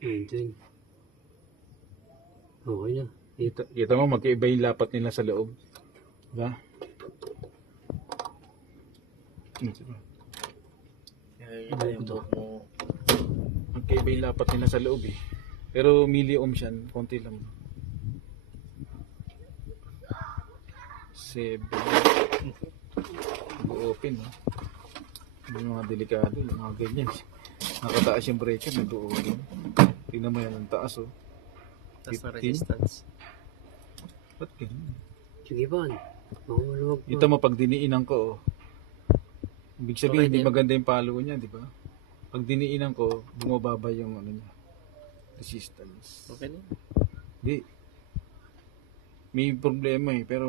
19. Okay na. Kita mo, magkaiba yung lapat nila sa loob. Diba? Ito yung buhok mo. Magkaiba yung lapat nila sa loob eh. Pero milli-ohms yan, konti lang. 7. Nag-open ha. Yung mga delikado, yung mga ganyan. Nakataas yung breaker, nag-open. Tingnan mo yan ang taas oh. Taas na 15. resistance. Ba't ganyan? Sige ba? Mahulog Ito mo pag diniinan ko oh. Ibig sabihin Okay, hindi din. maganda yung palo niya, di ba? Pag diniinan ko, bumababa yung ano niya. Resistance. Okay na. Di. May problema eh, pero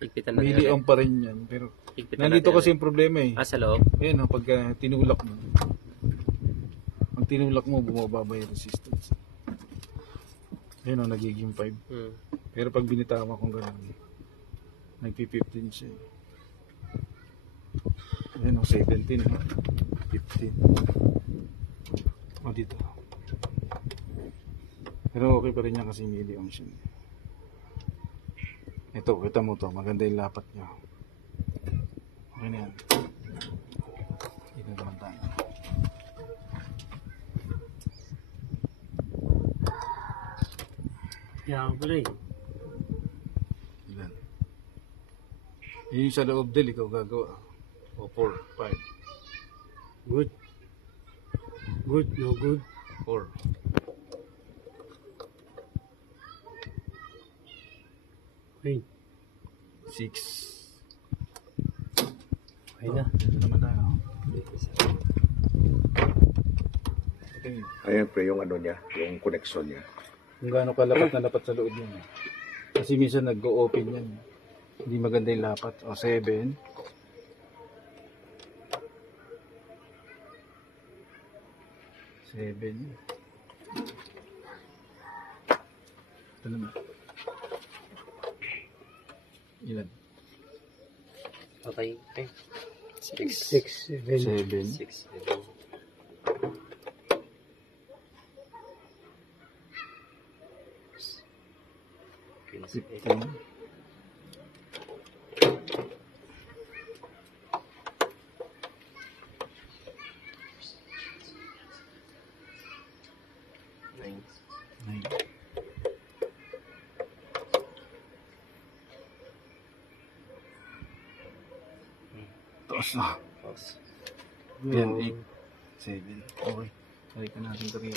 Pigpitan na milli-ohm pa rin yan. Pero Pigpitan nandito natin kasi yung problema eh. sa loob. Ayan oh, pagka tinulak mo. Pag tinulak mo, bumababa yung resistance. Ayan oh, nagiging 5. Pero pag binitawan kong gano'n, nagpi-15 siya eh. Ayan o, 17 ha? 15 o dito, pero okay pa rin yan kasi milli-ohms yun. Ito, kita mo to, maganda yung lapat nyo. Okay na yan. Dito naman tayo. Kaya ka pala eh. Ilan? Yung sa loob del, ikaw gagawa. O 4, 5, Good. Good, no good. 4. Okay. 6. Okay na. Ito naman tayo. Okay. Ayan pre, yung ano niya, yung connection niya. Kung gaano kalapat na lapat sa loob yan. Kasi minsan nag-go-open yan. Hindi maganda yung lapat. O 7. 7. Ito naman. Ilan? Okay. 6, 7. 7. 6. 15. 9. Taas na. Yan, 8. 7. Okay. Balik ka natin ito rin.